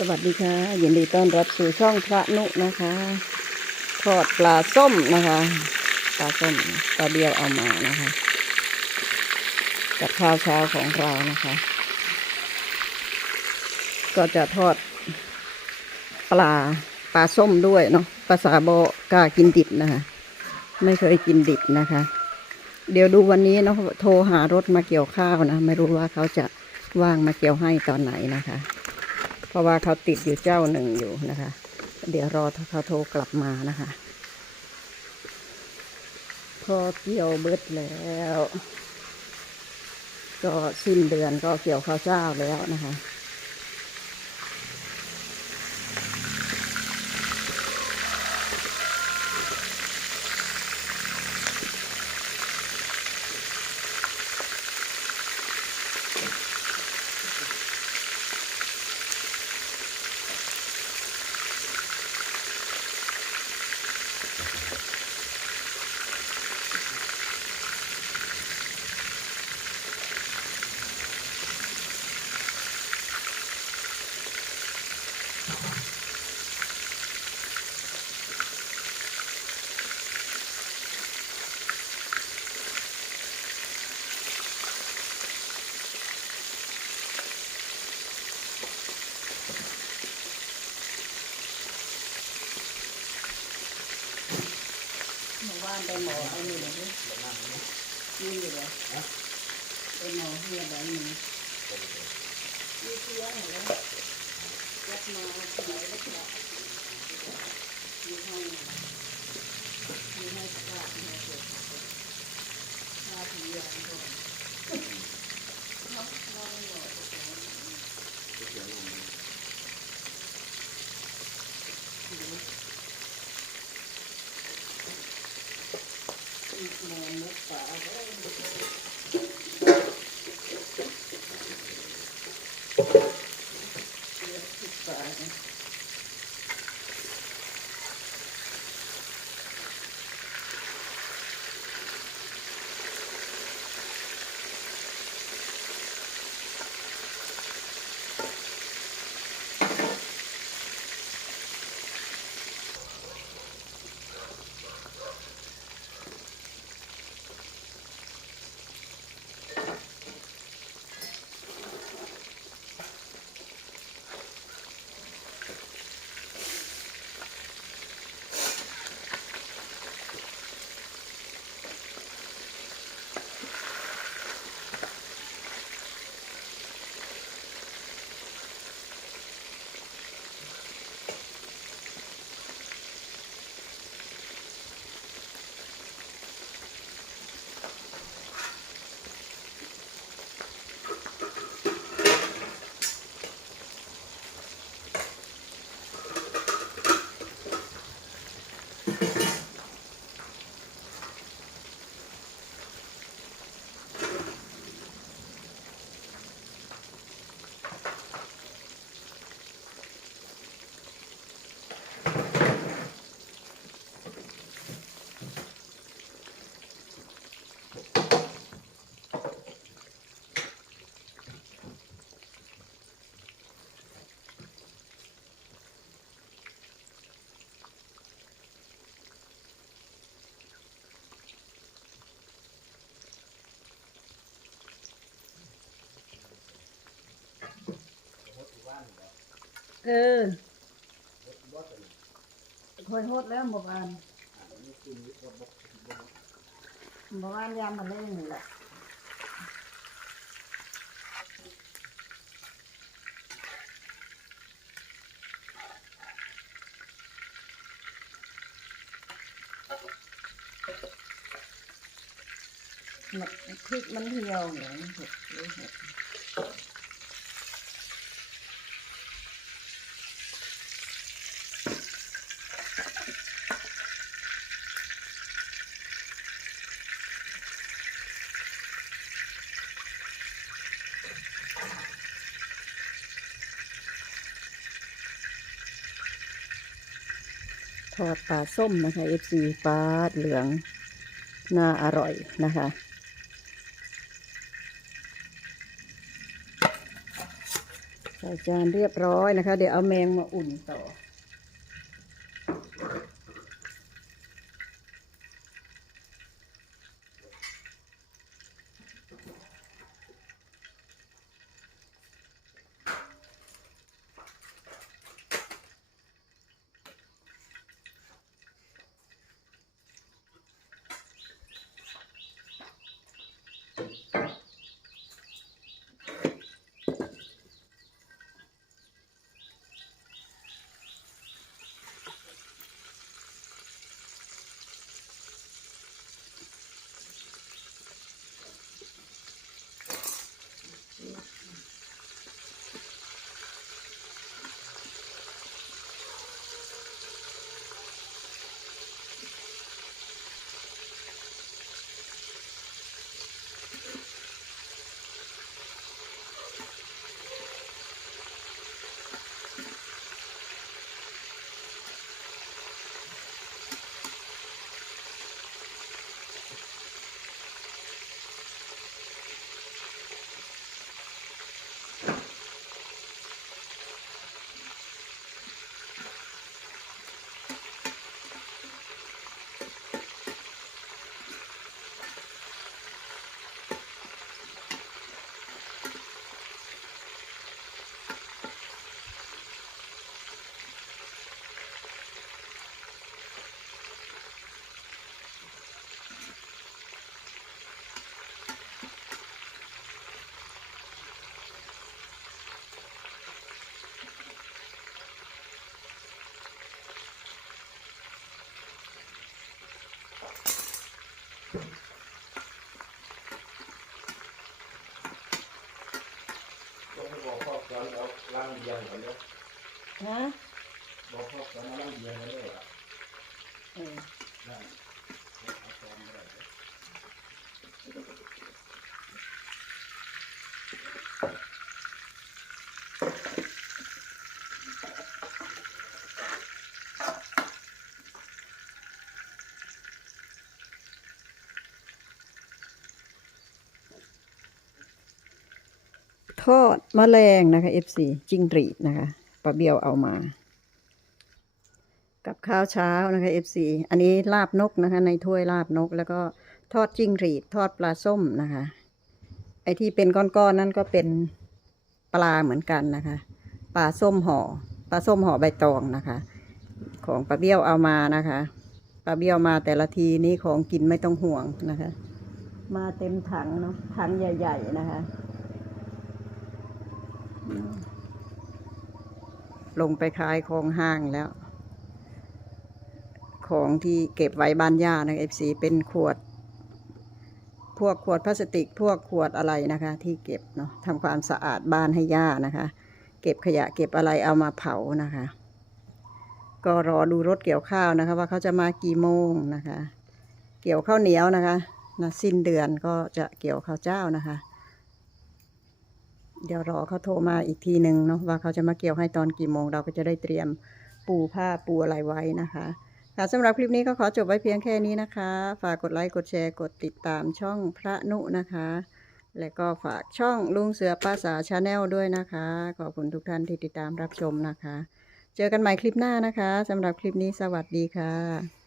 สวัสดีค่ะยินดีต้อนรับสู่ช่องพระนุนะคะทอดปลาส้มนะคะปลาส้มปลาเดียวเอามานะคะกับข้าวเช้าของเรานะคะ ก็จะทอดปลาปลาส้มด้วยเนาะภาษาโบกากินดิบนะคะ ไม่เคยกินดิบนะคะ เดี๋ยวดูวันนี้เนาะโทรหารถมาเกี่ยวข้าวนะ ไม่รู้ว่าเขาจะว่างมาเกี่ยวให้ตอนไหนนะคะ ราะว่าเขาติดอยู่เจ้าหนึ่งอยู่นะคะ เดี๋ยวรอเขาโทรกลับมานะคะพอเกี่ยวเบิดแล้ว ก็สิ้นเดือนก็เกี่ยวข้าวเจ้าแล้วนะคะานได้หมอไอ้นี่เลยนี่อยู่เลยได้หมอเฮียแบบนี้มีเสียงเหรอยัดมาที่ไหนก็ได้มีให้มีให้สกัดมีให้เกิดชาผีอย่างนี้น้องน้องหน่อย เออคอยโหดแล้วหมู่บ้านหมู่บ้านยามมาเล่นนี่แหละมันพริกมันเหี่ยวเหมือนเห็ดเห็ด ทอดปลาส้มนะคะ FC ปลาเหลือง น่าอร่อยนะคะใส่ใส่จานเรียบร้อยนะคะ เดี๋ยวเอาแมงมาอุ่นต่อ สอนเอาล้างเบียงก่อนเนาะฮะบอกพ่อสอนเอาล้างเบียงก่อนเลยอะเออนั่นเอาสอนไม่ได้เลย ทอดมแมลงนะคะ FC จิ้งหรีดนะคะปลาเบียวเอามา กับข้าวเช้านะคะ FC อันนี้ลาบนกนะคะ ในถ้วยลาบนก แล้วก็ทอดจิ้งหรีด ทอดปลาส้มนะคะ ไอที่เป็นก้อนๆนั่นก็เป็นปลาเหมือนกันนะคะ ปลาส้มห่อปลาส้มห่อใบตองนะคะ ของปลาเบี้ยวเอามานะคะปลาเบี้ยวมาแต่ละทีนี้ของกินไม่ต้องห่วงนะคะ มาเต็มถังเนาะถังใหญ่ ๆ นะคะ ลงไปขายของห้างแล้ว ของที่เก็บไว้บ้านย่านะเอฟซีเป็นขวด พวกขวดพลาสติก พวกขวดอะไรนะคะ ที่เก็บเนาะทำความสะอาดบ้านให้ย่านะคะ เก็บขยะเก็บอะไรเอามาเผานะคะ ก็รอดูรถเกี่ยวข้าวนะคะ ว่าเขาจะมากี่โมงนะคะ เกี่ยวข้าวเหนียวนะคะนะสิ้นเดือนก็จะเกี่ยวข้าวเจ้านะคะ เดี๋ยวรอเขาโทรมาอีกทีหนึ่งเนาะว่าเขาจะมาเกี่ยวให้ตอนกี่โมงเราก็จะได้เตรียมปูผ้าปูอะไรไว้นะคะค่ะสำหรับคลิปนี้ก็ขอจบไว้เพียงแค่นี้นะคะ ฝากกดไลค์กดแชร์กดติดตามช่องพระนุนะคะ และก็ฝากช่องลุงเสือป้าสาชาแนลด้วยนะคะ ขอบคุณทุกท่านที่ติดตามรับชมนะคะ เจอกันใหม่คลิปหน้านะคะสำหรับคลิปนี้สวัสดีค่ะ